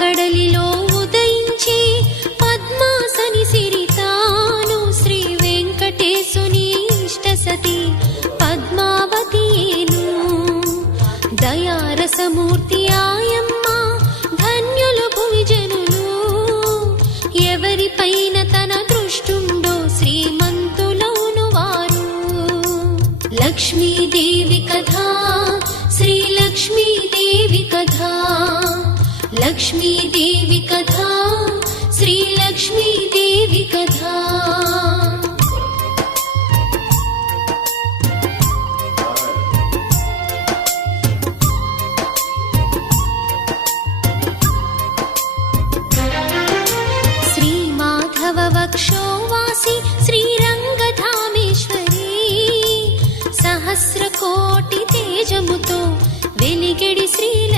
కడలిలో ఉదయించి పద్మాసని సిరితాను శ్రీ వెంకటేశుని ఇష్టసతి పద్మావతియేను. దయారసమూర్తి ఆయమ్మ ధన్యులు భువిజనులు, ఎవరిపైన తన దృష్టుండో శ్రీమంతులౌను వారు. లక్ష్మీదేవి కథా శ్రీ లక్ష్మీదేవి కథా, లక్ష్మీదేవి కథా శ్రీ లక్ష్మీదేవి కథా. శ్రీ మాధవ వక్షోవాసి శ్రీరంగధామేశ్వరి, సహస్రకోటి తేజముతో వెలిగడి శ్రీల